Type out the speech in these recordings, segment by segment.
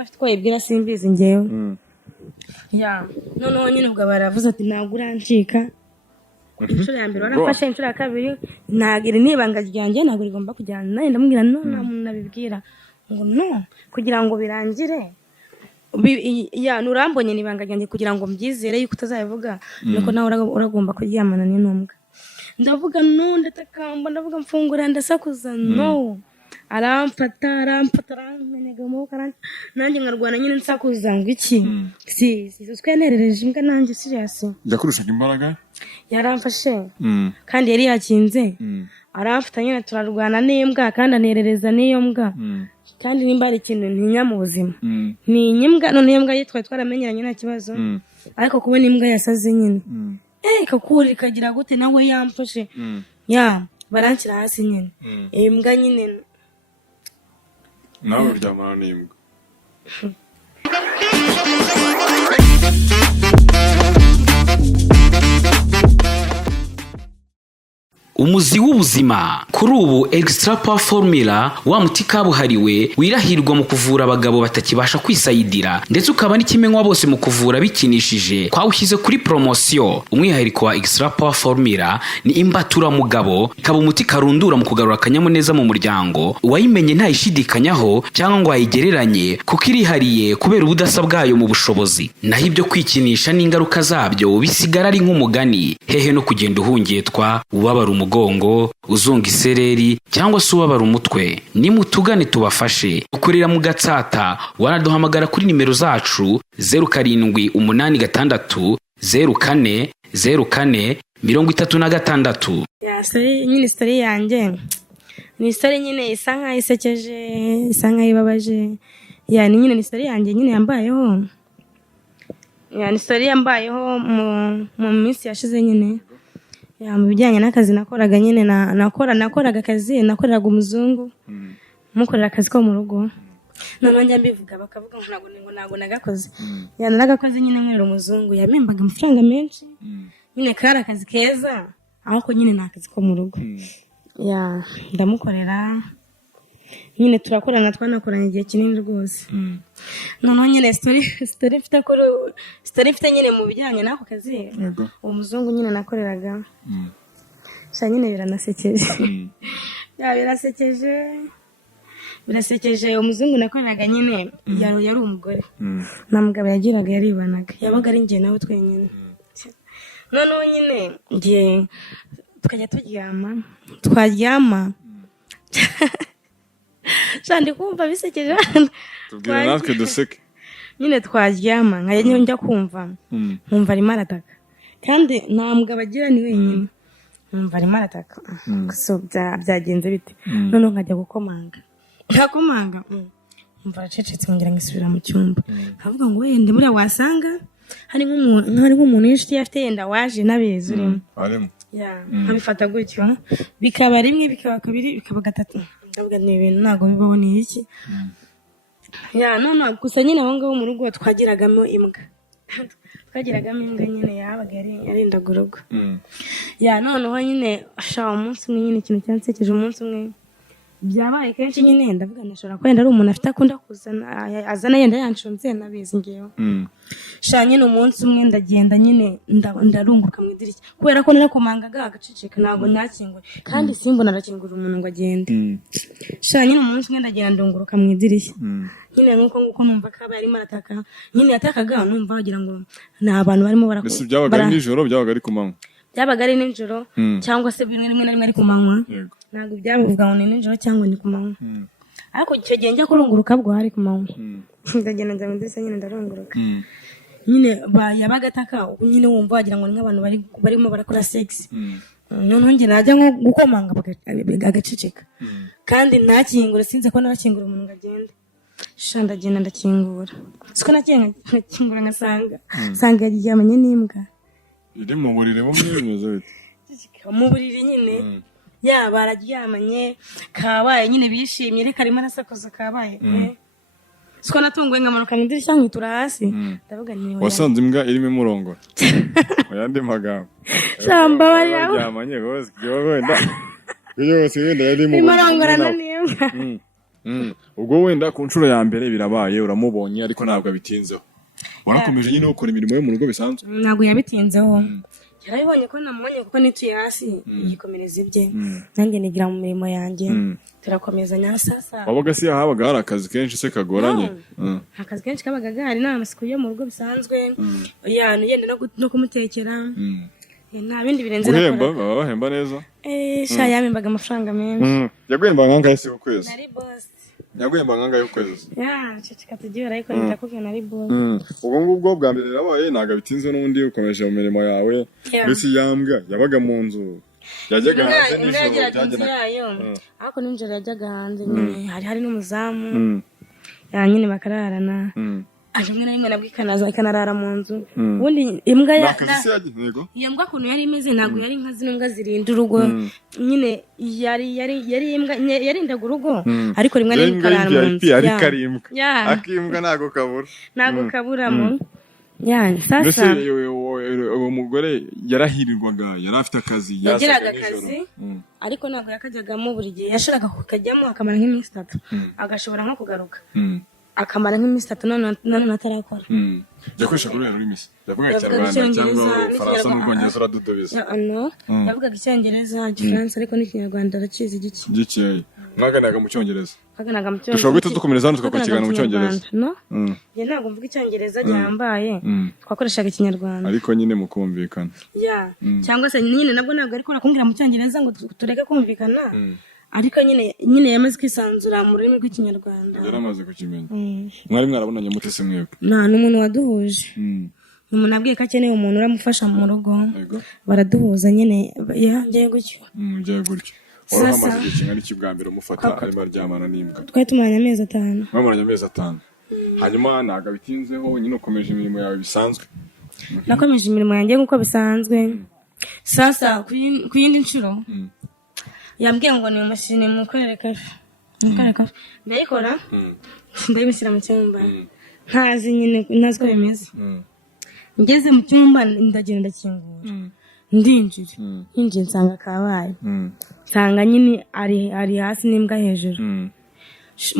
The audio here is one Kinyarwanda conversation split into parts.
nimba twayibwira simbizi ngewe ya noneho nyine ubwo baravuze ati ntabwo urancika inshuro ya mbere warafashe inshuro ya kabiri ntabwo n'ibanga ryanjye ntabwo rigomba kujyana nawe ndamubwira no nta muntu nabibwira ngo no kugira ngo birangire ya nurambonye n'ibanga ryanjye kugira ngo mbyizere yuko utazabivuga nuko nawe uragomba kuryamana n'intumbwa ndavuga no ndatakamba ndavuga mfungura ndasakuza no aramfata aramenega amaboko nanjye nkarwana nyine nsakuza ngo iki si twenerereje imbwa nanjye serious yakurushaga imbaraga yaramfashe kandi yari yakinze aramfata nyine turarwana n'imbwa kandi anerereza n'iyo mbwa kandi nimba ari ikintu ntinya mu buzima ni imbwa none iyo mbwa yitwaye twaramenyeranye nta kibazo ariko kubona imbwa yasaze nyine kakuri kagira gute nawe yamfashe ya baranshyira hasi nyine imbwa nyine nawe uryamana n'imbwa umuzi w'ubuzima kuri ubu extra power formula wa muti kabuhariwe wirahirwa mu kuvura abagabo batakibasha kwisayidira ndetse ukaba n'ikimenywa bose mu kuvura bikinishije twawushyize kuri promotion. Umwihariko wa extra power formula ni imbatura mugabo ikaba umuti karundura mu kugarura akanyamuneza mu muryango wayimenye ntayishidikanyaho cyangwa ngo ayigereranye kuko irihariye kubera ubudasa bwayo mu bushobozi, naho ibyo kwikinisha n'ingaruka zabyo bisigara ari nk'umugani, hehe no kugenda uhungetwa ubabara umugongo uzunga isereri cyangwa se ubabara umutwe. Nimutugane tubafashe, ukorera mu Gatsata, wanaduhamagara kuri nimero zacu 0786 04 04 36. Nyine story yanjye ni story nyine isa nkaho isekeje isa nkaho ibabaje yani nyine ni story yanjye nyine yambayeho yani story yambayeho mu minsi yashize nyine ya mu bijyanye n'akazi nakoraga nyine nakoraga akazi nakoreraga umuzungu mukorera akazi ko mu rugo none njya mbivuga bakavuga ngo ntago nagakoze ya nagakoze nyine nkorera umuzungu yamembaga amafaranga menshi nyine kari akazi keza ahoko nyine n'akazi ko mu rugo ya ndamukorera nyine turakorana twanakoranye igihe kinini rwose noneho nyine story mfite nyine mu bijyanye n'ako kazi uwo muzungu nyine nakoreraga sha nyine biranasekeje ya birasekeje umuzungu nakoreraga nyine yari umugore nta mugabo yagiraga yaribanaga yabaga ari njye nawe twenyine noneho nyine ngiye tukajya twaryama Shandi kumva bisekeje tubwira natwe duseke nyine twaryama nkajya njya kumva nkumva arimo arataka kandi nta mugabo agira ni wenyine nkumva arimo arataka so byagenze bite noneho nkajya gukomanga nkakomanga mva acecetse ngira ngisubira mu cyumba nkavuga ngo wende muri wasanga hari nk'umuntu yishiti afite yenda waje nabizi urimo ya nkabifata gutyo bikaba rimwe bikaba kabiri bikaba gatatu ndavuga ni ibintu ntago bibaho ni iki ya none gusa nyine aho ngaho mu rugo twagiragamo imbwa nyine yabaga yarindaga urugo ya noneho nyine ashaho umunsi umwe nyine ikintu cyansekeje umunsi umwe byabaye kenshi nyine ndavuga nashobora kwenda ari umuntu afite akunda kuzana azana yenda yanshunze nabizi ngewe sha nyine umunsi umwe ndagenda nyine ndarunguruka mu idirishya kubera ko narakomangaga agaceceka ntabwo nakingura kandi simbona arakingura umuntu ngo agende sha nyine umunsi umwe ndagenda ndunguruka mu idirishya nyine nuko numva ko arimo arataka nyine yatakaga numva wagira ngo ni abantu barimo barakora mbese byabaga ari nijoro byabaga ari ku manywa byabaga ari nijoro cyangwa se rimwe na rimwe ari ku manywa ntabwo byavuga ngo ni nijoro cyangwa ni ku manywa ariko icyo gihe njya kurunguruka bwo hari ku manywa ndagenda njya mu idirishya nyine ndarunguruka nyine yabaga ataka nyine wumva wagira ngo ni nk'abantu barimo barakora sex noneho njye najya nko gukomanga agaceceka kandi ntakingura sinzi ko narakingura umuntu ngo agende sha ndagenda ndakingura siko nakingura ngasanga yaryamanye n'imbwa iri mu buriri bumwe bimeze bite mu buriri nyine ya bararyamanye kabaye nyine bishimye reka arimo arasakuza kabaye siko natunguwe nkamanuka mu idirishya nkitura hasi ndavuga ni wasanze imbwa irimo imurongora ayandi magambo shamba bari aho baryamanye rwose wenda yari mu imurongorana n'imbwa ubwo wenda ku nshuro ya mbere birabaye uramubonye ariko ntabwo abitinzeho warakomeje nyine ukora imirimo yo mu rugo bisanzwe ntabwo yabitinzeho yarabibonye ko namubonye kuko nituye hasi yikomereza ibye nanjye nigira mu mirimo yanjye turakomezanya sasa wabaga si habaga hari akazi kenshi se kagoranye akazi kenshi kabaga gahari n'amasuku yo mu rugo bisanzwe yenda no kumutekera nta bindi birenze guhemba baba bahemba neza sha yamembaga amafaranga menshi yaguhemba nkangahe se ukwezi nari boss yaguhemba nkangahe ukwezi ceceka tugiye ariko nitakubwira nari boss ubwo ngubwo bwa mbere yabaye ntago bitinze n'undi ukomeje mu mirimo yawe mbese yambwa yabaga mu nzu yajyaga hanze nijoro byagenda ariko nijoro yajyaga hanze nyine hari n'umuzamu nyine bakararana rimwe na rimwe nabwo ikanarara mu nzu ubundi imbwa iyo mbwa ukuntu yari imeze ntabwo yari nka zino mbwa zirinda urugo nyine yari imbwa yarindaga urugo ariko rimwe na rimwe ikarara mu nzu akimbwa ntabwo kaburamo mbese uwo mugore yarahirirwaga yari afite akazi yagiraga akazi ariko ntabwo yakajyagamo buri gihe yashakaga kukajyamo akamara nk'iminsi 3 agashobora nko kugaruka akamara nk'iminsi 3 none atarakora yakoresha kuri rurimi yavugaga ikinyarwanda cyangwa Faransa n'Ubwongereza uradudobiza yavugaga icyongereza igifaransa ariko n'ikinyarwanda arakizi gikeya mwaganaga mu cyongereza dushobora guhita dukomereza hano tugakora ikiganiro mu cyongereza njye ntabwo mvuga icyongereza gihambaye twakoreshaga ikinyarwanda ariko nyine mukumvikana cyangwa se nyine nabwo ntabwo ariko kumbwira mu cyongereza ngo tureke kumvikana ariko nyine yamaze kwisanzura mu rurimi rw'ikinyarwanda yaramaze kukimenya mwari mwarabonanye mute se mwebwe nta n'umuntu waduhuje umuntu abwiye ko akeneye umuntu uramufasha mu rugo baraduhuza nyine ngiye gutyo wari wamaze igihe kingana iki bwa mbere umufata arimo aryamana n'imbwa twari tumaranye amezi 5 mwamaranye amezi 5 hanyuma ntabwo bitinzeho nyine ukomeje imirimo yawe bisanzwe nakomeje imirimo yanjye nk'uko bisanzwe sasa ku yindi nshuro yambwiye ngo ni umashini mukorere kafe ndayikora ndayimushyira mu cyumba ntazi ko bimeze ngeze mu cyumba ndagenda ndakingura ndinjira hinjiye nsanga kabaye nsanga nyine ari hasi n'imbwa hejuru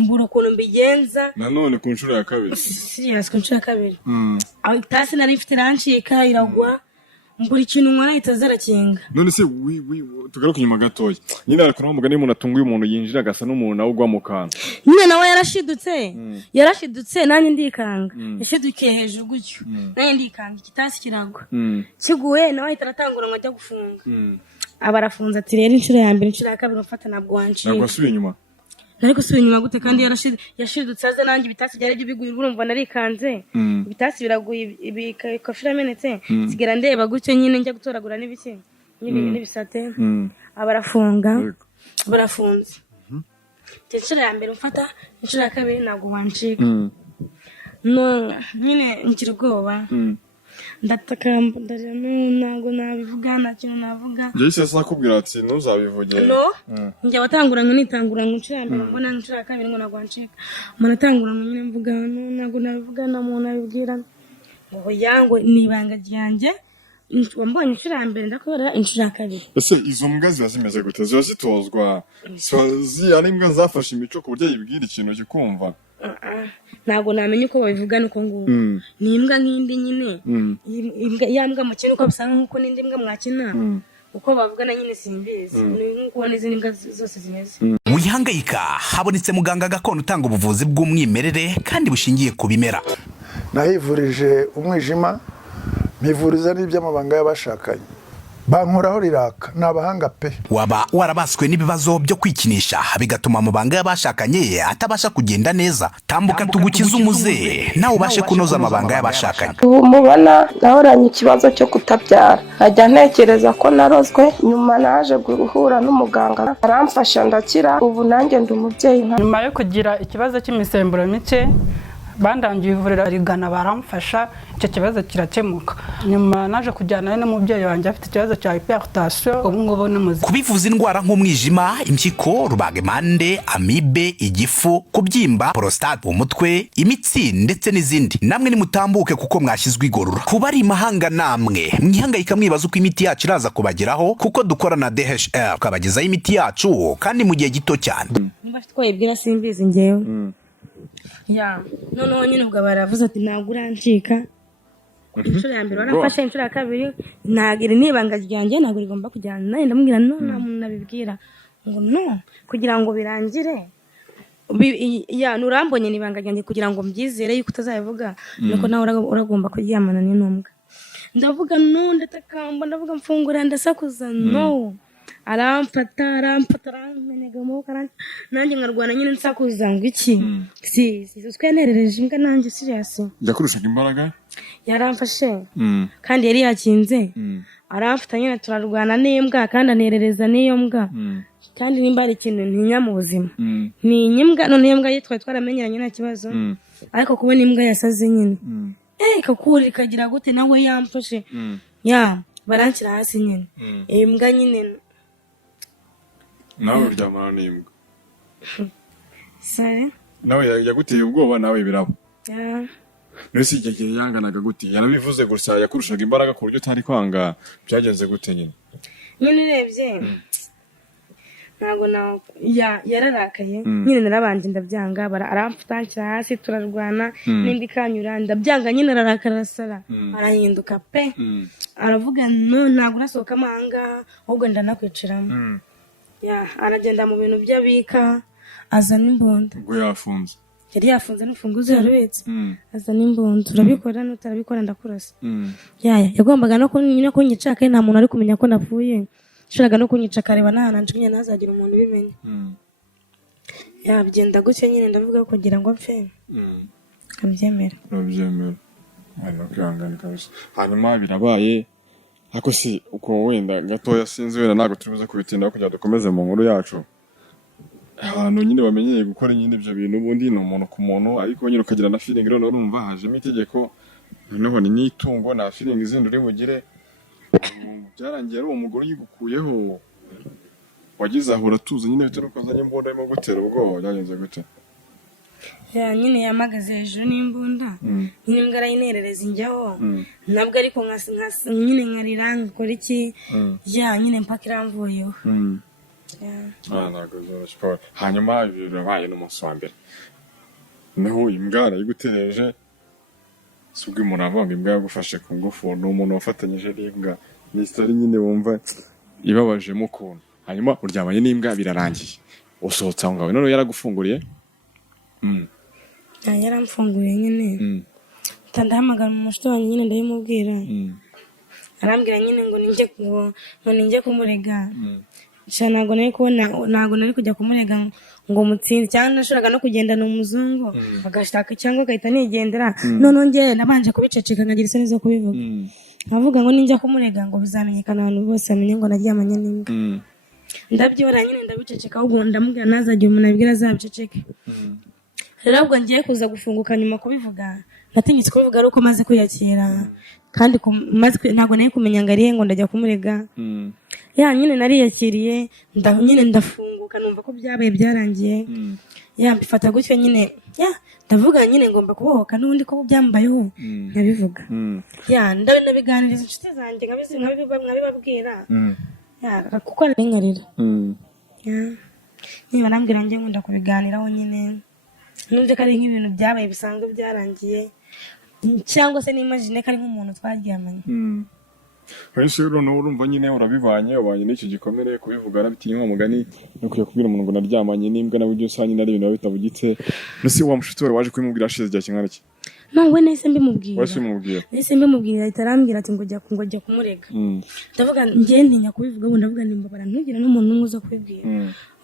mbura ukuntu mbigenza nanone ku nshuro ya kabiri ku nshuro ya kabiri itasi nari ifite irancika iragwa mbura ikintu nkora ahita zarakinga none se tugaruka inyuma gatoya nyine ariko n'umugani w'umuntu atunguye umuntu yinjira agasa n'umuntu nawe ugwa mu kantu nyine nawe yarashidutse nanjye ndikanga yashidukiye hejuru gutyo nanjye ndikanga igitasi kiragwa kiguye nawe ahita aratangura ngo ajya gufunga aba arafunze ati rero inshuro ya mbere inshuro ya kabiri ufata ntabwo wanciye ntabwo asubiye inyuma nari gusubira inyuma gute kandi yashidutse aza nanjye ibitasi byari biguye urumva narikanze ibitasi biraguye ikofi iramenetse sigera ndeba gutyo nyine njya gutoragura n'ibiki n'ibisate barafunze inshuro ya mbere mfata inshuro ya kabiri ntabwo wancika nyine ngira ubwoba ndatakamba ntabwo nabivuga nta kintu navuga njye se nakubwira ati ntuzabivugire njye watanguranywe nitanguranywe inshuro ya mbere mbona inshuro ya kabiri ngo ntabwo wancika manatanguranywe nyine mvuga ntabwo nabivuga nta muntu abibwira ngo yango ni ibanga ryanjye wambonye inshuro ya mbere ndakora inshuro ya kabiri ese izo mbwa ziba zimeze gute ziba zitozwa ari imbwa zafashe imico ku buryo yibwira ikintu kikumva ntabwo namenya uko babivugana uko nguko ni imbwa nk'indi nyine ya mbwa mukina uko bisanga nk'uko n'indi mbwa mwakina uko bavugana nyine simbizi nk'uko n'izindi mbwa zose zimeze wihangayika habonetse muganga gakondo utanga ubuvuzi bw'umwimerere kandi bushingiye ku bimera nahivurije umwijima mpivuriza n'iby'amabanga y'abashakanye bankoraho riraka ni abahanga pe waba warabaswe n'ibibazo byo kwikinisha bigatuma amabanga y'abashakanye atabasha kugenda neza tambuka tugukize umuze nawe ubashe kunoza amabanga y'abashakanye ubu mubona nahoranye ikibazo cyo kutabyara nkajya ntekereza ko narozwe nyuma naje guhura n'umuganga aramfasha ndakira ubu nanjye ndi umubyeyi nyuma yo kugira ikibazo cy'imisemburo mike bandangiye ivuriro rigana baramfasha icyo kibazo kirakemuka nyuma naje kujyana n'umubyeyi wanjye afite ikibazo cya hypertension ubu ngubu n'umuzi kubivuza indwara nk'umwijima impyiko rubagemande amibe igifu kubyimba prostate umutwe imitsi ndetse n'izindi namwe nimutambuke kuko mwashyizwe igorora kuba ari imahanga namwe mwihangayika mwibaza uko imiti yacu iraza kubageraho kuko dukora na DHL tukabagezaho imiti yacu kandi mu gihe gito cyane niba afite uko yibwira simbizi njyewe ya noneho nyine ubwo baravuze ati ntabwo urancika inshuro ya mbere waramfashe inshuro ya kabiri ntabwo iri n'ibanga ryanjye ntabwo rigomba kujyana nawe ndamubwira no nta muntu nabibwira ngo no kugira ngo birangire ya nurambonye n'ibanga ryanjye kugira ngo mbyizere yuko utazabivuga nuko nawe uragomba kuryamana n'intumbwa ndavuga no ndatakamba ndavuga mfungura ndasakuza no aramfata aramenega amaboko nanjye nkarwana nyine nsakuza ngo iki si twenerereje imbwa nanjye serious yakurushaga imbaraga yaramfashe kandi yari yakinze aramfata nyine turarwana n'imbwa kandi anerereza n'iyo mbwa kandi nimba ari ikintu ntinya mu buzima ni imbwa none iyo mbwa yitwaye twaramenyeranye nta kibazo ariko kubona imbwa yasaze nyine ikakura ikagira gute nawe yamfashe ya baranshyira hasi nyine imbwa nyine nawe uryamana n'imbwa sare nawe yaguteye ubwoba nawe birabo nese igihe gihe yanganaga gute yarabivuze gusa yakurushaga imbaraga ku buryo utari kwanga byagenze gute nyine urebye ntabwo yararakaye nyine narabanje ndabyanga aramfata nshyira hasi turarwana n'indi ikanyura ndabyanga nyine ararakara arasara arahinduka pe aravuga no ntabwo urasohoka amahanga ahubwo ndanakwicaramo aragenda mu bintu by'abika azana imbunda ubwo yafunze yari yafunze n'urufunguzo yarubitse azana imbunda urabikora n'utarabikora ndakurasa yagombaga no kunyica kandi nta muntu ari kumenya ko napfuye shiraga no kunyica akareba n'ahantu njye ntazagira umuntu ubimenya bigenda gutyo nyine ndavuga kugira ngo mfe abyemera hanyuma birabaye ariko si uko wenda gatoya sinzi wenda ntabwo turibuze kubitindaho kugira dukomeze mu nkuru yacu abantu nyine bamenyeye gukora nyine ibyo bintu ubundi ni umuntu ku muntu ariko nyine ukagira na feeling rero urumva hajemo itegeko noneho ni n'itungo nta feeling izindi uri bugire byarangiye ari uwo mugore yigukuyeho wagize aho uratuza nyine bitewe n'uko azanye imbunda arimo gutera ubwoba byagenze gute nyine yamagaze hejuru n'imbunda nyine imbwa arayinerereza injyaho nabwo ariko nyine nkarira ngakora iki nyine mpaka iramvuyeho ntabwo byoroshye hanyuma birabaye n'umunsi wa mbere noneho imbwa arayigutereje si ubwo umuntu avuga imbwa yagufashe ku ngufu ni umuntu wafatanyije n'imbwa ni isitari nyine wumva ibabajemo ukuntu hanyuma uryamanye n'imbwa birarangiye usohotse aho ngaho noneho yaragufunguriye yaramfunguriye nyine ndahamagara umushuti wanjye nyine ndabimubwira arambwira nyine ngo ninjye kumurega ntabwo nari kujya kumurega ngo mutsinde cyangwa nashoboraga no kugendana umuzungu agashaka cyangwa agahita nigendera noneho njye nabanje kubiceceka nkagira isoni zo kubivuga nkavuga ngo ninjya kumurega ngo bizamenyekana abantu bose bamenye ngo naryamanye n'imbwa ndabyibara nyine ndabiceceka ahubwo ndamubwira ntazagire umuntu abibwira azabiceceke rero ahubwo ngiye kuza gufunguka nyuma kubivuga natinyitse kubivuga ari uko maze kwiyakira kandi ntabwo nari kumenya ngo arihe ngo ndajya kumurega nyine nariyakiriye nyine ndafunguka numva ko byabaye byarangiye mbifata gutyo nyine ndavuga nyine ngomba kubohoka n'ubundi ko byambayeho nkabivuga ndabiganiriza inshuti zanjye nkabibabwira kuko nkarira niba nambwira njye nkunda kubiganiraho nyine nubwo ko ari nk'ibintu byabaye bisanzwe byarangiye cyangwa se n'imagine ko ari nk'umuntu twaryamanye wese noneho urumva nyine urabivanye ubanye n'iki gikomere kubivuga arabitinya nk'umugani no kujya kubwira umuntu ngo naryamanye n'imbwa nawe ujye usanga nyine ari ibintu biba bitavugitse nose wa mushuti wawe waje kubimubwira ashize igihe kingana iki we nahise mbimubwira ahita arambwira ati ngo jya kumurega ndavuga njye ntinya kubivuga ubu ndavuga nimbabara ntugire n'umuntu n'umwe uza kubibwira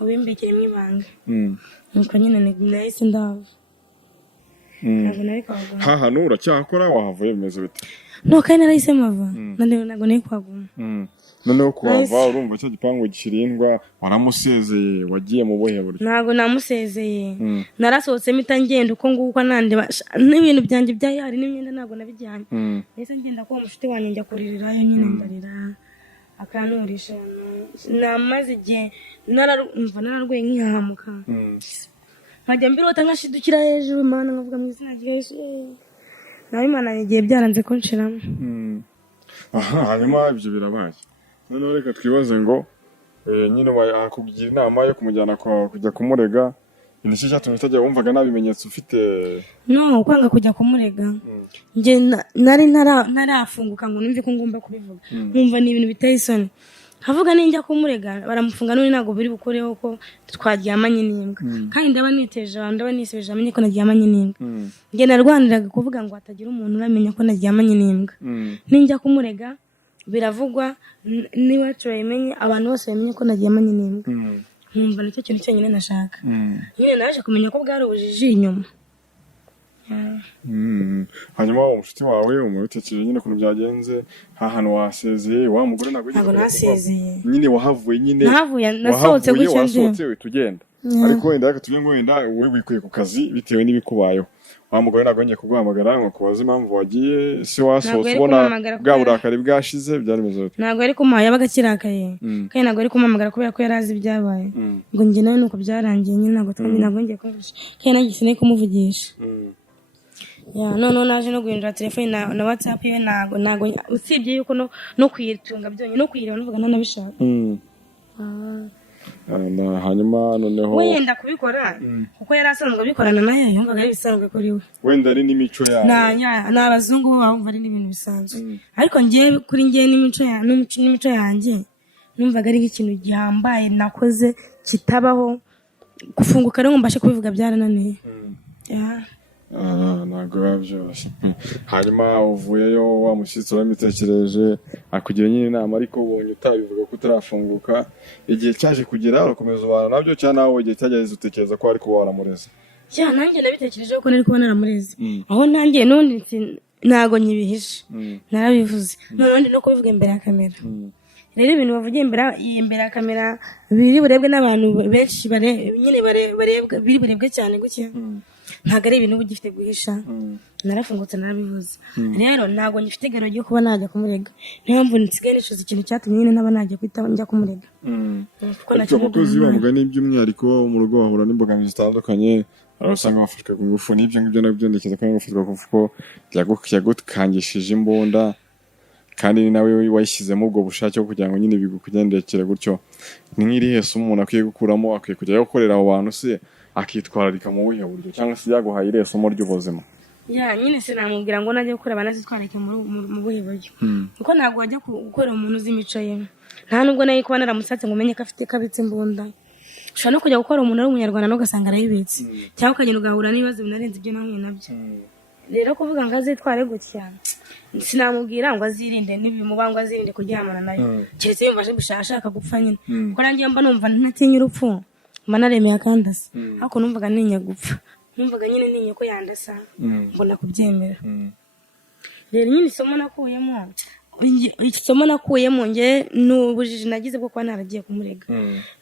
ubimbikiremo ibanga nuko nyine nahise ndava ntabwo nari kwaguma hahano uracyakora wahavuye bimeze bite kandi narahise mpava ntabwo nari kwaguma noneho kuhava urumva icyo gipangu kirindwa waramusezeye wagiye mu buhe buryo ntabwo namusezeye narasohotse mpita ngenda uko nguko nandeba n'ibintu byanjye byahari n'imyenda ntabwo nabijyanye ndetse ngenda ko umushuti wanjye njya kuririrayo nyine ndarira akanurisha namaze igihe nararwaye nkihahamuka nkajya mbirota nkashidukira hejuru Imana nkavuga mu izina rya Yesu nawe Imana igihe byaranze ko nshiramo hanyuma ibyo birabaye noneho reka twibaze ngo nyine akugira inama yo kumujyana kujya kumurega indishyi cyatumye utajya wumvaga nta bimenyetso ufite no kwanga kujya kumurega nge nari ntarafunguka ngo numve ko ngomba kubivuga nkumva ni ibintu biteye isoni havuga ninjya kumurega baramufunga none ntago biri bukoreho ko twaryamanye n'imbwa kandi ndaba niteje abantu ndaba nisebeje amenye ko naryamanye n'imbwa nge narwaniraga kuvuga ngo hatagira umuntu uramenya ko naryamanye n'imbwa ninjya kumurega biravugwa n'iwacu bayimenye abantu bose bamenye ko naryamanye n'imbwa nkumva nicyo kintu cyonyine nashaka nyine naje kumenya ko bwari ubujiji inyuma hanyuma umushuti wawe umubitekereje nyine ukuntu byagenze hantu wasezeye wa mugore ntabwo nasezeye nyine wahavuye nyine nasohotse gutya wasohotse tugenda ariko wenda reka tuvuge ngo wenda wowe wikuye ku kazi bitewe n'ibikubayeho wa mugore ntabwo yongeye kuguhamagara ngo kubaza impamvu wagiye si wasohotse ubona bwa burakari bwashize byari bimeze bite ntabwo yari kumuha yabaga akirakaye kandi ntabwo yari kumuhamagara kubera ko yari azi ibyabaye ngo njye nawe nuko byarangiye nyine ntabwo yongeye kumvugisha kandi nanjye sinari kumuvugisha noneho naje no guhindura telefone na WhatsApp ye ntabwo usibye yuko no kuyitunga byonyine no kuyireba nuvuga ntanabishaka hanyuma noneho wenda kubikora kuko yari asanzwe abikorana nayo yumvaga ari ibisanzwe kuri we wenda ari n'imico yabo ni abazungu bo bumva ari n'ibintu bisanzwe ariko njye kuri njye n'imico yanjye numvaga ari nk'ikintu gihambaye nakoze kitabaho gufunguka rero ngo mbashe kubivuga byarananiye ntabwo biba byoroshye hanyuma uvuyeyo wamushyitsi uramitekereje akugira nyine inama ariko ubonye utabivuga ko utarafunguka igihe cyaje kugera urakomeza ubana nabyo cyangwa nawe igihe cyageze utekereza ko wari kuba waramureze nanjye nabitekerejeho ko nari kuba naramureze aho nanjye n'ubundi ntabwo nyibihishe narabivuze n'ubundi no kubivuga imbere ya kamera rero ibintu bavugiye imbere ya kamera biri burebwe n'abantu benshi nyine biri burebwe cyane gutya ntabwo ari ibintu uba ugifite guhisha narafungutse narabivuze rero ntabwo ngifite igaro ryo kuba najya kumurega niyo mpamvu nsigaye nicuza ikintu cyatumye nyine naba najya kwita njya kumurega ariko abakozi bavuga n'iby'umwihariko mu rugo bahura n'imbogamizi zitandukanye hari usanga bafashwe ku ngufu n'ibyo ngibyo nabyo ndekeza ko bafatwa ku ngufu ko yagukangishije imbunda kandi ni nawe wayishyizemo ubwo bushake bwo kugira ngo nyine bigukugendekere gutyo ni nk'irihe somo umuntu akwiye gukuramo akwiye kujya gukorera abo bantu se akitwararika mu buhe buryo cyangwa se yaguhaye irihe somo ry'ubuzima nyine sinamubwira ngo najye gukora banazitwararike mu buhe buryo kuko ntabwo wajya gukora umuntu uzi imico ye nta nubwo nayo kuba naramusatse ngo umenye ko kabitse imbunda ushobora no kujya gukora umuntu ari umunyarwanda n'ugasanga arayibitse cyangwa ukagenda ugahura n'ibibazo binarenze ibyo nahuye nabyo rero kuvuga ngo azitware gutya sinamubwira ngo azirinde n'ibimuba ngo azirinde kuryamana nayo keretse yumva ashaka gupfa nyine kuko nanjye mba numva ntatinya urupfu mba naremeye akandasa ariko numvaga ntinya gupfa numvaga nyine ntinya ko yandasa mbona kubyemera rero nyine isomo nakuyemo nge n'ubujiji nagize bwo kuba naragiye kumurega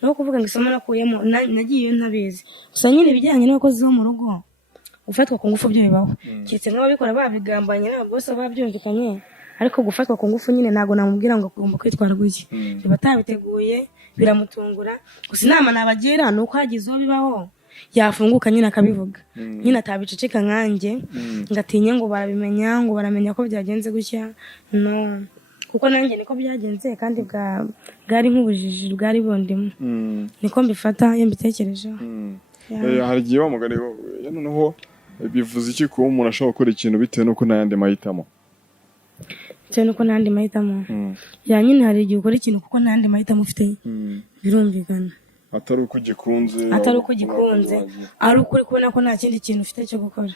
no kuvuga ngo isomo nakuyemo nagiye ntabizi gusa nyine ibijyanye n'abakozi bo mu rugo gufatwa ku ngufu byo bibaho keretse nk'ababikora babigambanye bose babyumvikanye ariko gufatwa ku ngufu nyine ntabwo namubwira ngo agomba kwitwara gutya biba atabiteguye biramutungura gusa inama nabagira ni uko hagize uwo bibaho yafunguka nyine akabivuga nyine atabiceceka nkanjye ngatinye ngo barabimenya ngo baramenya ko byagenze gutya no kuko nanjye niko byagenze kandi bwari nk'ubujiji bwari bundimo niko mbifata iyo mbitekerejeho hari igihe wamugane noneho bivuze iki kuba umuntu ashobora gukora ikintu bitewe n'uko nta yandi mahitamo bitewe n'uko nta yandi mahitamo nyine hari igihe ukora ikintu kuko nta yandi mahitamo ufite birumvikana atari uko gikunze ari uko uri kubona ko nta kindi kintu ufite cyo gukora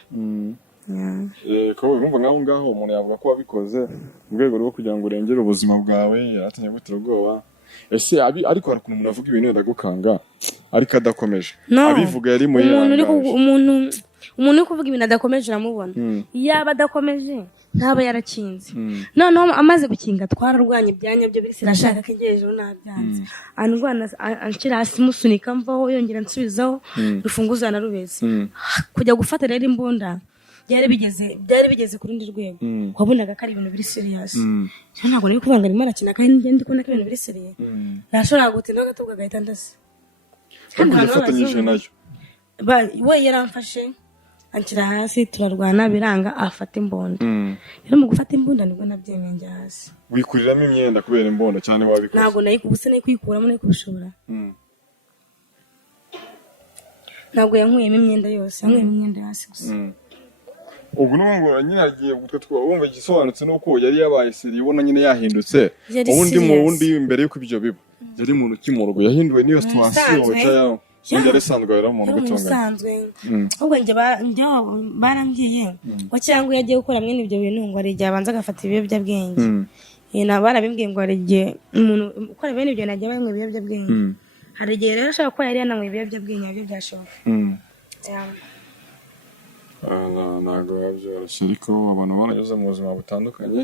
urumva nk'aho ngaho umuntu yavuga ko wabikoze mu rwego rwo kugira ngo urengere ubuzima bwawe yaratinye gutera ubwoba ese ariko hari ukuntu umuntu avuga ibintu yenda gukanga ariko adakomeje abivuga yari mu umuntu uri kuvuga ibintu adakomeje uramubona yaba adakomeje ntaba yarakinze noneho amaze gukinga twararwanya ibyanya byo bisi irashaka ko igihe hejuru ntabyanze andwana anshyira hasi musunika mvaho yongera nsubizaho rufunguzo narubeze kujya gufata rero imbunda byari bigeze ku rundi rwego wabonaga ko ari ibintu biri serious ntabwo nari kuvuga ngo arimo arakina kandi ndi kubona ko ibintu biri serious ntashobora gutinda agatubuka agahita ndasa kandi yafatanyije nayo we yaramfashe anshyira hasi turarwana biranga afata imbunda rero mu gufata imbunda nibwo nabyemeye njya hasi. Wikuriramo imyenda kubera imbunda cyane wabikoze? Ntabwo nayikubuse nayikuramo nayikubishobora. Ntabwo yankuyemo imyenda yose, yankuyemo imyenda hasi gusa. Ubu n'ubwo nyine agiye gutwe twumva igisobanutse nuko yari yabaye seri ubona nyine yahindutse. Ubundi mu wundi imbere yuko ibyo biba yari umuntu kimurgo yahinduwe niyo situation wacayo. Yari sanzwe yari umuntu gutungana. Ubwo njye barambwiye ko cyangwa yagiye gukora mwene ibyo bintu ngo ari igihe abanza agafata ibiyobyabwenge. Na barabimbwiye ngo ari igihe umuntu ukora bene ibyo najya banywa ibiyobyabwenge. Hari igihe rero ashaka ko yari yananywa ibiyobyabwenge nabyo byashoboka. Ntabwo byoroshye ariko abantu baranyuze mu buzima butandukanye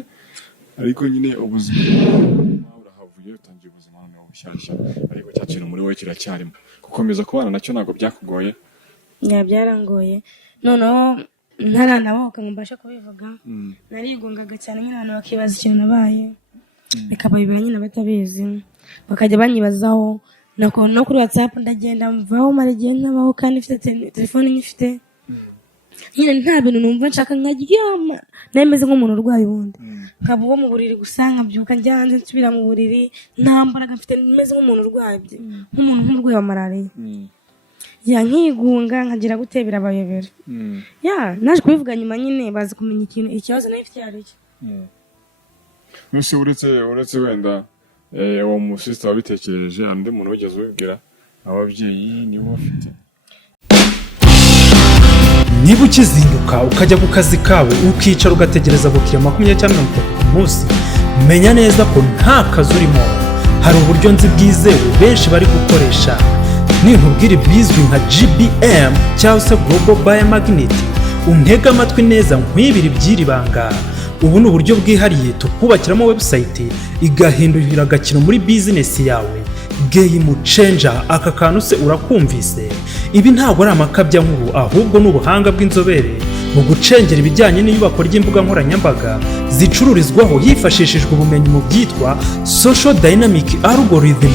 ariko nyine ubuzima urahavuye utangiye ubuzima noneho bushyashya ariko cya kintu muri wowe kiracyarimo gukomeza kubana nacyo ntabwo byakugoye? Byarangoye noneho ntaranabohoka ngo mbashe kubivuga narigungaga cyane nyine abantu bakibaza ikintu nabaye bikabayobera nyine batabizi bakajya banyibazaho no kuri WhatsApp ndagenda mvaho mara igihe ntabaho kandi mfite telefone nyifite nyine nta bintu numva nshaka nkaryama nameze nk'umuntu urwaye ubundi nkaba uwo mu buriri gusa nkabyuka njya hanze nsubira mu buriri nta mbaraga mfite meze nk'umuntu urwaye nk'umuntu nk'urwaye wa malariya nkigunga nkagira gute birabayobera naje kubivuga nyuma nyine bazi kumenya ikintu ikibazo nayo ifite ari cyo. Nuse uretse wenda uwo musista wabitekereje andi muntu wigeze ubibwira ababyeyi nibo bafite? Niba ukizinduka ukajya ku kazi kawe ukicara ugategereza abakiriya 20 cyangwa 30 ku munsi, menya neza ko nta kazi urimo. Hari uburyo nzi bwizewe benshi bari gukoresha. Ninkubwira bizwi nka GBM cyangwa se Global Biomagnet, untega amatwi neza nkwibiri byiribanga. Ubu ni uburyo bwihariye tukubakiramo website igahindurira agakino muri business yawe. Game changer, aka kantu se urakumvise? Ibi ntabwo ari amakabya nkuru ahubwo n'ubuhanga bw'inzobere mu gucengera ibijyanye n'iyubako ry'imbuga nkoranyambaga zicururizwaho hifashishijwe ubumenyi mu byitwa social dynamic algorithm,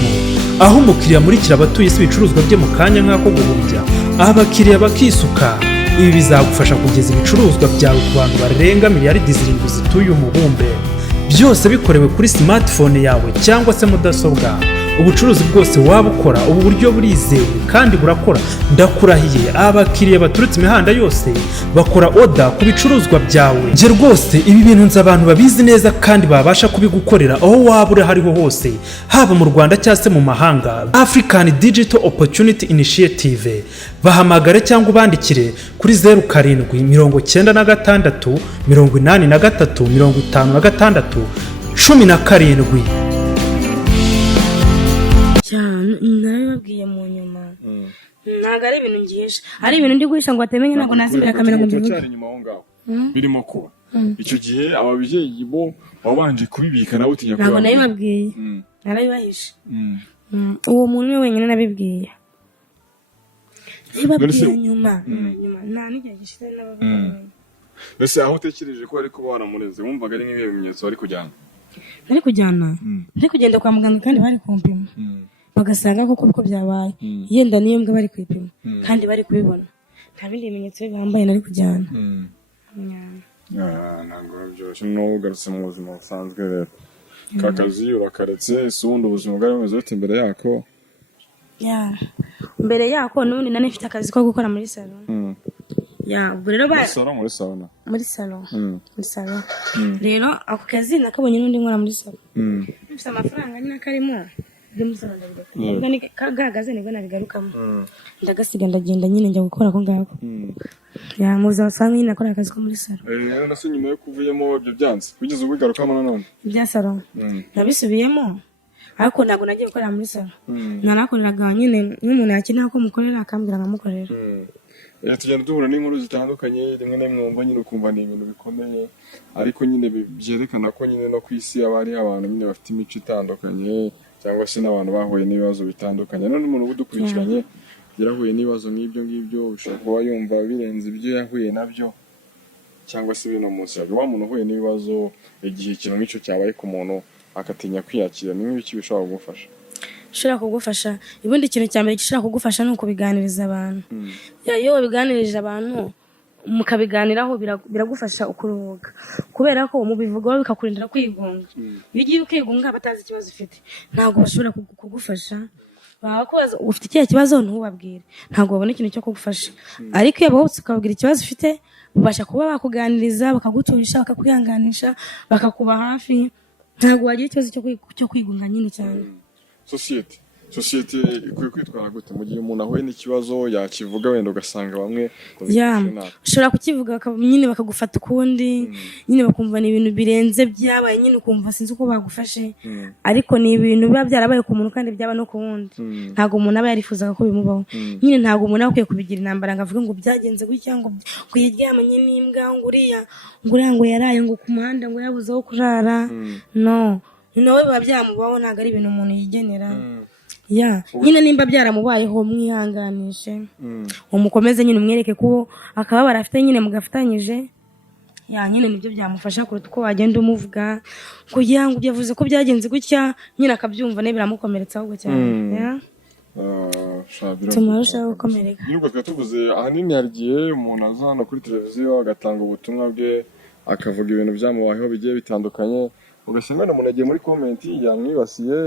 aho umukiriya murikira abatuye isi ibicuruzwa bye mu kanya nk'ako guhumbya abakiriya bakisuka. Ibi bizagufasha kugeza ibicuruzwa byawe ku bantu barenga miliyaridi 7 zituye umubumbe, byose bikorewe kuri smartphone yawe cyangwa se mudasobwa. Ubucuruzi bwose waba ukora ubu buryo burizewe kandi burakora. Ndakurahiye abakiriya baturutse imihanda yose bakora order ku bicuruzwa byawe. Nge rwose ibi bintu nzi abantu babizi neza kandi babasha kubigukorera aho waba uri hariho hose, haba mu Rwanda cyangwa se mu mahanga. African Digital Opportunity Initiative, bahamagare cyangwa ubandikire kuri 0796 83 56 17. Narabibabwiye mu nyuma ntabwo ari ibintu ngihisha, ari ibintu ndi guhisha ngo batemenye ntabwo nazibira kamera ngo mbivuge. Birimo kuba icyo gihe ababyeyi bo wabanje kubibika nawe utinya kuba. Ntabwo nabibabwiye, narabibahisha. Uwo muntu we wenyine nabibwiye. Nabibabwiye nyuma nta n'igihe gishize n'abavuga. Mbese aho utekereje ko ari kuba waramureze wumvaga ari nk'ibimenyetso bari kujyana? Nari kugenda kwa muganga kandi bari kumpima bagasanga koko byabaye, yenda niyo mbwa bari kwipima kandi bari kubibona nta bindi bimenyetso bambaye nari kujyana. Ntabwo byoroshye no ugarutse mu buzima busanzwe rero kakazi urakaretse ese ubundi ubuzima bwari bumeze bute imbere yako? Mbere yako n'ubundi nari mfite akazi ko gukora muri salon. Ubwo rero muri salon rero ako kazi nakabonye n'undi nkora muri salon mfite amafaranga nyine karimo gahagaze nibwo nabigarukamo ndagasiga ndagenda nyine njya gukora ako ngako. Mu buzima busanzwe nyine nakora akazi ko muri salon. Rero nase nyuma yo kuvuyemo ibyo byanze wigeze ubigarukamo nanone? Ibya salon nabisubiyemo ariko ntabwo nagiye gukorera muri salon, narakoreraga nyine nk'umuntu yakenera ko mukorera akambwira nkamukorera. Tugenda duhura n'inkuru zitandukanye rimwe na rimwe wumva nyine ukumva ni ibintu bikomeye ariko nyine byerekana ko nyine no ku isi haba hari abantu nyine bafite imico itandukanye cyangwa se n'abantu bahuye n'ibibazo bitandukanye. None umuntu ubudukurikiranye yarahuye n'ibibazo nk'ibyo ngibyo ushobora kuba yumva birenze ibyo yahuye nabyo cyangwa se bino munsi yawe. Wa muntu uhuye n'ibibazo igihe ikintu nk'icyo cyabaye ku muntu akatinya kwiyakira, ni nk'ibiki bishobora kugufasha? Shira kugufasha ubundi ikintu cya mbere gishira kugufasha ni ukubiganiriza abantu. Iyo wabiganirije abantu mukabiganiraho biragufasha ukuruhuka, kubera ko mubivugaho bikakurindira kwigunga. Iyo ugiye ukigunga batazi ikibazo ufite ntabwo bashobora kugufasha. Bakubaza ufite ikihe kibazo ntubabwire, ntabwo babona ikintu cyo kugufasha. Ariko iyo bahutse ukababwira ikibazo ufite, babasha kuba bakuganiriza, bakaguturisha, bakakwihanganisha, bakakuba hafi. Ntabwo wagira ikibazo cyo kwigunga nyine cyane. Sosiyete ikwiye kwitwara gute mu gihe umuntu ahuye n'ikibazo yakivuga wenda ugasanga bamwe ushobora kukivuga nyine bakagufata ukundi, nyine bakumva ni ibintu birenze byabaye, nyine ukumva sinzi uko bagufashe, ariko ni ibintu biba byarabaye ku muntu kandi byaba no ku wundi. Ntabwo umuntu aba yarifuzaga ko bimubaho. Nyine ntabwo umuntu akwiye kubigira intambara ngo avuge ngo byagenze gutya, ngo yiryamanye n'imbwa, ngo uriya ngo yaraye ngo ku muhanda ngo yabuze aho kurara. No, nawe biba byamubaho, ntabwo ari ibintu umuntu yigenera. Nyine nimba byaramubayeho mwihanganishe, umukomeze nyine umwereke ko akababara afite nyine mugafatanyije. Nyine nibyo byamufasha kuruta uko wagenda umuvuga kugira ngo byavuze ko byagenze gutya, nyine akabyumva ne biramukomeretsa ahubwo cyane. Tumarushaho gukomereka. Nubwo tuvuze ahanini harigiye umuntu aza hano kuri televiziyo agatanga ubutumwa bwe, akavuga ibintu byamubayeho bigiye bitandukanye, ugasanga umuntu agiye muri comment yamwibasiye,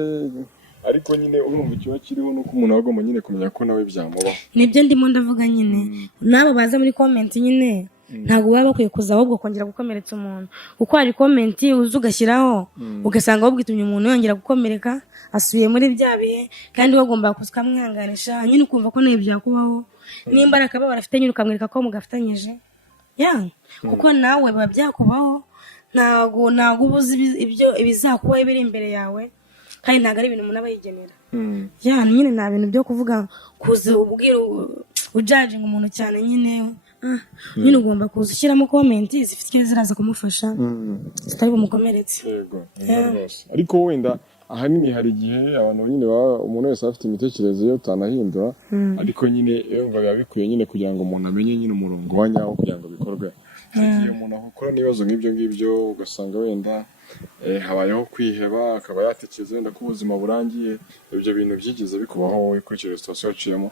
ariko nyine urumva ikiba kiriho nuko umuntu agomba nyine kumenya ko nawe byamubaho. Nibyo ndimo ndavuga nyine, nabo baza muri comment nyine ntabwo baba bakwiye kuza ahubwo kongera gukomeretsa umuntu, kuko hari comment uza ugashyiraho ugasanga ahubwo itumye umuntu yongera gukomereka, asubiye muri bya bihe, kandi wagomba kukamwihanganisha nyine ukumva ko nawe byakubaho. Nimba akababara afite nyine ukamwereka ko mugafatanyije, kuko nawe biba byakubaho. Ntabwo ubuze ibizakubaho biri imbere yawe, kandi ntabwo ari ibintu umuntu aba yigenera. Nyine nta bintu byo kuvuga kuza ubwira ujajinga umuntu cyane. Nyine ugomba kuza ushyiramo komenti zifite icyo ziraza kumufasha, zitari bumukomeretse. Ariko wenda ahanini hari igihe abantu nyine umuntu wese afite imitekerereze yo utanahindura, ariko nyine yumva biba bikwiye nyine kugira ngo umuntu amenye nyine umurongo wa nyawo kugira ngo bikorwe. Igihe umuntu akora n'ibibazo ngibyo ugasanga wenda habayeho kwiheba, akaba yatekereza wenda ko ubuzima burangiye. Ibyo bintu byigeze bikubaho wowe kuri icyo situation waciyemo?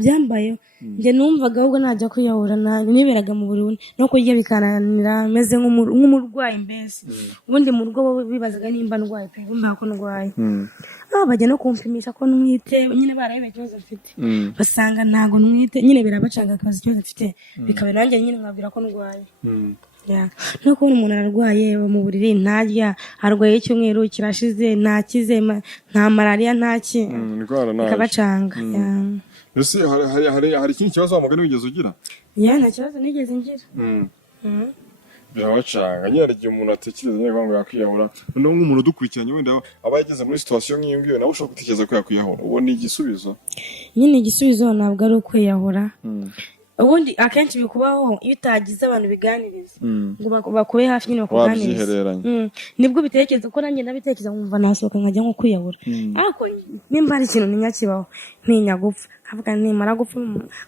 Byambayeho. Njye numvaga ahubwo najya kwiyahura, niberaga mu buruni no kurya bikananira, meze nk'umurwayi mbese. Ubundi mu rugo bibazaga nimba ndwaye pe, bumva ko ndwaye. Bajya no kumpimisha ko ntwite, nyine barebe ikibazo mfite, basanga ntago ntwite, nyine birabacanga akazi ikibazo mfite, bikaba nanjye nyine nkabwira ko ndwaye. No kubona umuntu ararwaye mu buriri ntarya, arwaye icyumweru kirashize ntakize, nta malaria ntaki, bikabacanga. Ese hari ikindi kibazo wamugani wigeze ugira? Nta kibazo nigeze ngira. Birabacanga nyine, hari igihe umuntu atekereza nyine ngo yakwiyahura. Noneho nk'umuntu udukurikiranye wenda aba yageze muri situation nk'iyo ngiyo, nawe ushobora gutekereza ko yakwiyahura, ubona igisubizo? Nyine igisubizo ntabwo ari ukwiyahura. Ubundi akenshi bikubaho iyo utagize abantu biganiriza ngo bakube hafi nyine bakuganiriza, nibwo bitekereza ko nanjye nabitekereza nkumva nasohoka nkajya nko kwiyahura. Ariko nimba hari ikintu ntinya kibaho, ntinya gupfa, nkavuga nimara gupfa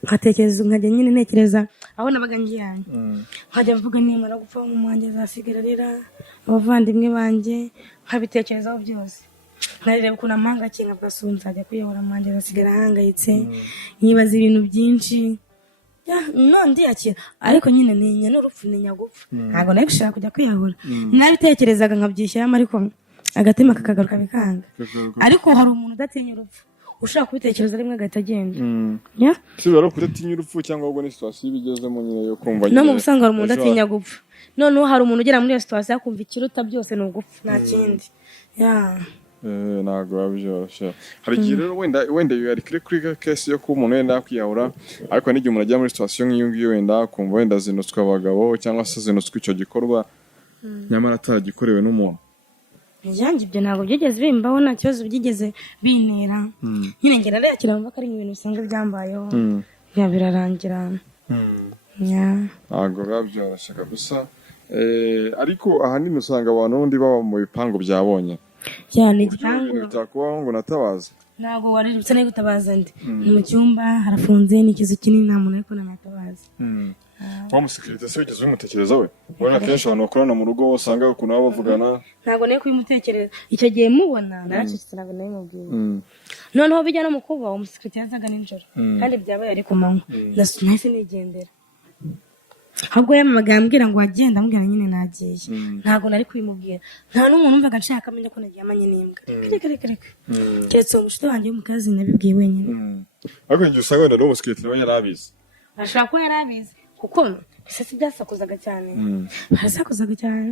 nkatekereza, nkajya nyine ntekereza aho nabaga njyanye, nkajya mvuga nimara gupfa umuntu wanjye azasigara arira, abavandimwe banjye, nkabitekerezaho byose. Nkareba ukuntu ampangayitse, nkavuga nzajya kwiyahura, umuntu wanjye azasigara ahangayitse, nyibaza ibintu byinshi. Ndiyakira, ariko nyine ninya n'urupfu, ninya gupfa, ntabwo nari gushaka kujya kwiyahura. Nabitekerezaga nkabyishyiramo, ariko agatima kakagaruka bikanga. Ariko hari umuntu udatinya urupfu, ushaka kubitekereza rimwe agahita agenda. Si rero kudatinya urupfu cyangwa ahubwo ni situation ibigezemo nyine yo kumva nyine. No mu busanga hari umuntu udatinya gupfa, noneho hari umuntu ugera muri iyo situation akumva ikiruta byose ni ugupfa, nta kindi. Ntabwo byoroshye. Hari igihe rero wenda yari kuri case yo kuba umuntu wenda yakwiyahura, ariko n'igihe umuntu ajya muri situation nk'iyo ngiyo wenda kumva wenda zinutswe abagabo cyangwa se zinutswe icyo gikorwa, nyamara atagikorewe n'umuntu. Ibyo ntabwo byigeze bimbaho, nta kibazo byigeze bintera. Nyine ngera ndayakira, mvuga ko ari ibintu bisanzwe byambayeho, birarangira. Ntabwo biba byoroshye kabisa. Ariko ahanini usanga abantu ubundi baba mu bipangu byabonye cyane. Igipangu bitakubaho ngo natabaze, ntabwo wari ukeneye gutabaza ndi mu cyumba harafunze n'ikizu kinini, nta muntu ariko natabaza. Wa musekirite se wigeze umutekereza we? Ubona kenshi abantu bakorana mu rugo usanga ukuntu baba bavugana. Ntabwo nari kubimutekereza icyo gihe mubona, naracecetse, ntabwo nari mubwiye. Noneho bijya no mu kuba umusekirite yazaga nijoro, kandi byabaye ari ku manywa, nahise nigendera. ahubwo yamamaga yambwira ngo wagenda ambwira nyine nagiye ntabwo nari kubimubwira nta n'umuntu umvaga nshaka amenya ko naryamanye n'imbwa reka keretse uwo mushuti wanjye wo mu kazi nabibwiye wenyine ariko igihe usanga wenda n'uwo musikirite nawe yari abizi ashobora kuba yari abizi kuko isasi byasakuzaga cyane barasakuzaga cyane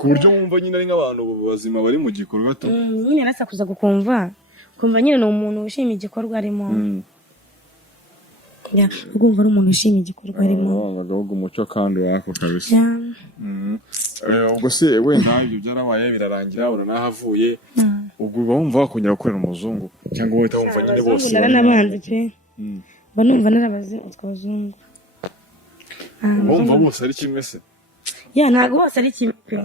ku buryo wumva nyine ari nk'abantu bazima bari mu gikorwa nyine yarasakuzaga ukumva nyine ni umuntu wishimiye igikorwa arimo ugumva ari umuntu wishimiye igikorwa arimo agahugu umuco kandi wako kabisa ubwo se wenda ibyo byarabaye birarangira uranahavuye ubwo uba wumva wakongera gukorera umuzungu cyangwa wahita wumva nyine bose naranabanze pe mba numva narabaze utwo bazungu wumva bose ari kimwe se ntabwo bose ari kimwe pe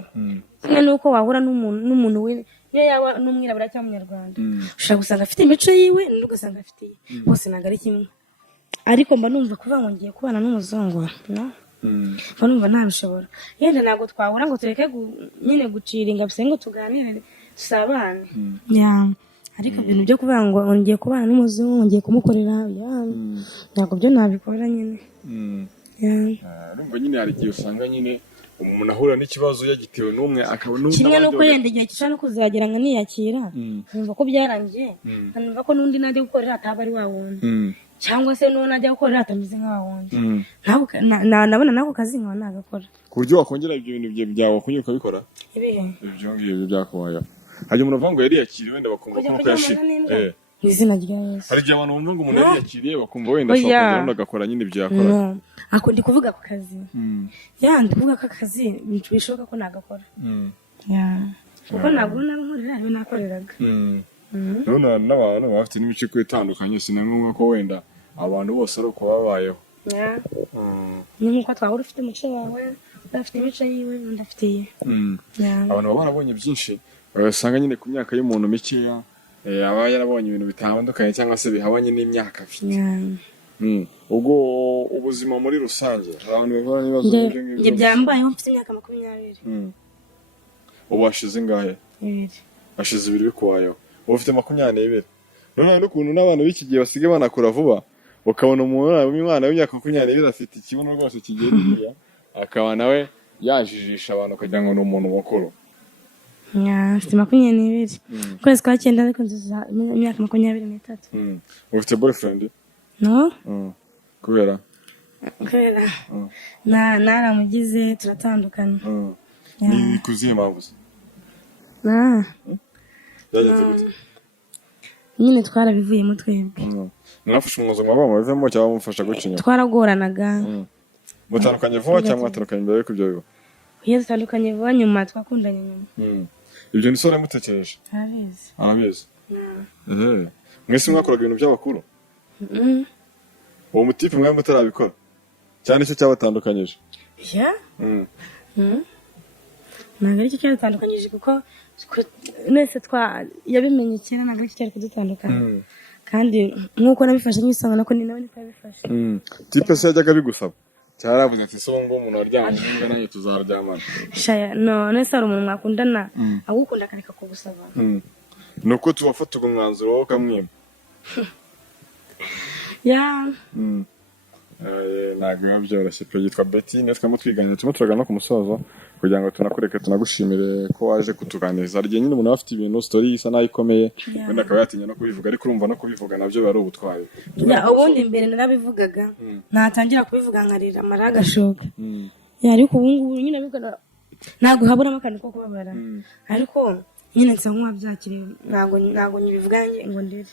kimwe nuko wahura n'umuntu we iyo yaba n'umwirabura cyangwa umunyarwanda ushobora gusanga afite imico yiwe n'undi ugasanga afite iye bose ntabwo ari kimwe ariko mba numva kuvuga ngo ngiye kubana n'umuzungu mba numva ntabishobora yenda ntabwo twahura ngo tureke nyine guciringa bise ngo tuganire dusabane ariko ibintu byo kuvuga ngo ngiye kubana n'umuzungu ngiye kumukorera ntabwo byo nabikora nyine urumva nyine hari igihe usanga nyine umuntu ahura n'ikibazo yagitewe n'umwe akabona kimwe nuko yenda igihe gishobora no kuzagera ngo niyakira nkumva ko byarangiye nkumva ko n'undi najya gukorera ataba ari wa wundi cyangwa se n'uwo najya gukorera atameze nka wa wundi nabona n'ako kazi nkaba nagakora ku buryo wakongera ibyo bintu byawe wakongera ukabikora ibihe ibyo ngibyo byakubayeho hajya umuntu avuga ngo yariyakiriye wenda bakumva ko yashira mu izina rya Yesu hari igihe abantu bumva ngo umuntu yariyakiriye bakumva wenda ashobora kongera agakora nyine ibyo yakora ndi kuvuga ku kazi ndi kuvuga ko akazi bishoboka ko nagakora kuko ntabwo nabonkorera ariwe nakoreraga n'abantu baba bafite n'imico itandukanye si na ngombwa ko wenda abantu bose ari uko babayeho ni nk'uko twahora ufite umuco wawe udafite imico yiwe undi afite iye abantu baba barabonye byinshi usanga nyine ku myaka y'umuntu mikeya aba yarabonye ibintu bitandukanye cyangwa se bihabanye n'imyaka afite ubwo ubuzima muri rusange abantu bahura n'ibibazo nk'ibyo ngibyo byambayeho mfite imyaka 20 ubu hashize ingahe hashize 2 bikubayeho ubu ufite 20 noneho n'ukuntu n'abantu b'iki gihe basigaye banakura vuba ukabona umwana w'imyaka 20 afite ikibuno rwose kigeriye akaba nawe yajijisha abantu kugira ngo ni umuntu mukuru afite 20 ukwezi kwa 9 ariko nziza imyaka 23 ufite boyfriend no kubera naramugize turatandukana ni kuziye mpamvu byagenze gute nyine twarabivuyemo twebwe mwafashe umwanzuro ngo mubivemo cyangwa mufasha gucinya twaragoranaga mutandukanye vuba cyangwa mwatandukanye mbere yuko ibyo biba iyo dutandukanye vuba nyuma twakundanye nyuma ibyo ni sore mutekereje arabizi mwese mwakoraga ibintu by'abakuru uwo mutipe mwari mutarabikora cyane cyo cyabatandukanyije ntabwo aricyo cyadutandukanyije kuko nese yabimenye kera ntabwo aricyo cyari kudutandukanya kandi nk'uko nabifashe nk'isanga nako ni nawe niko yabifashe tipe se yajyaga bigusaba cyaravuze ati so ngo umuntu waryamanye n'inga nanjye tuzaryamana nese hari umuntu mwakundana agukunda akareka kugusaba ni uko tubafata ubwo mwanzuro wowe ukamwima ntabwo biba byoroshye pe yitwa Betty niyo twaba twiganira turimo turagana ku musozo kugira ngo tunakureke tunagushimire ko waje kutuganiriza hari igihe nyine umuntu aba afite ibintu story isa nayo ikomeye wenda akaba yatinya no kubivuga ariko urumva no kubivuga nabyo biba ari ubutwari ubundi mbere narabivugaga natangira kubivuga nkarira amara agashoka ariko ubu ngubu nyine ntabwo haburamo akantu ko kubabara ariko nyine nsa nk'uwabyakiriye ntabwo nyibivuga ngo ndere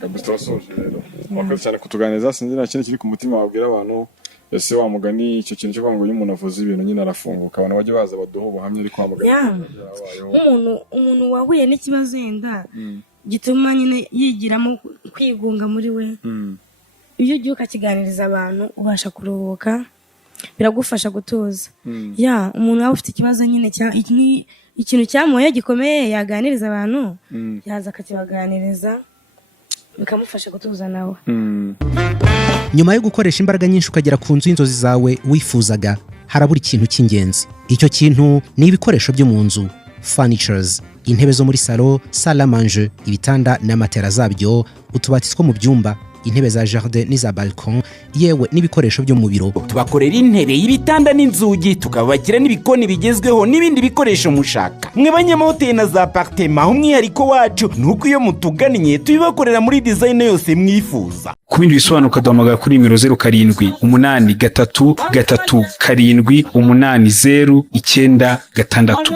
kabisa wasoje rero wakoze cyane kutuganiriza sinzi nta kintu kiri ku mutima wabwira abantu ese wa mugani icyo kintu cyo kuvuga ngo iyo umuntu avuze ibintu nyine arafunguka abantu bajya baza baduha ubuhamya ariko wa mugani umuntu wahuye n'ikibazo yenda gituma nyine yigiramo kwigunga muri we iyo ugiye ukakiganiriza abantu ubasha kuruhuka biragufasha gutuza umuntu waba ufite ikibazo nyine ikintu cyamuye gikomeye yaganiriza abantu yaza akakibaganiriza bikamufasha gutuza nawe nyuma yo gukoresha imbaraga nyinshi ukagera ku nzu y'inzozi zawe wifuzaga harabura ikintu cy'ingenzi icyo kintu ni ibikoresho byo mu nzu furnitures intebe zo muri salo salle à manger ibitanda n'amatera zabyo utubati two mu byumba intebe za jardin n'iza balcon yewe n'ibikoresho byo mu biro. tubakorera intebe, ibitanda n'inzugi, tukabakira n'ibikoni bigezweho n'ibindi bikoresho mushaka. mwe banyamahoteli na za apartema, umwihariko wacu ni uko iyo mutugannye tubibakorera muri design yose mwifuza. ku bindi bisobanuka duhamagara kuri nimero 0783 337 8096.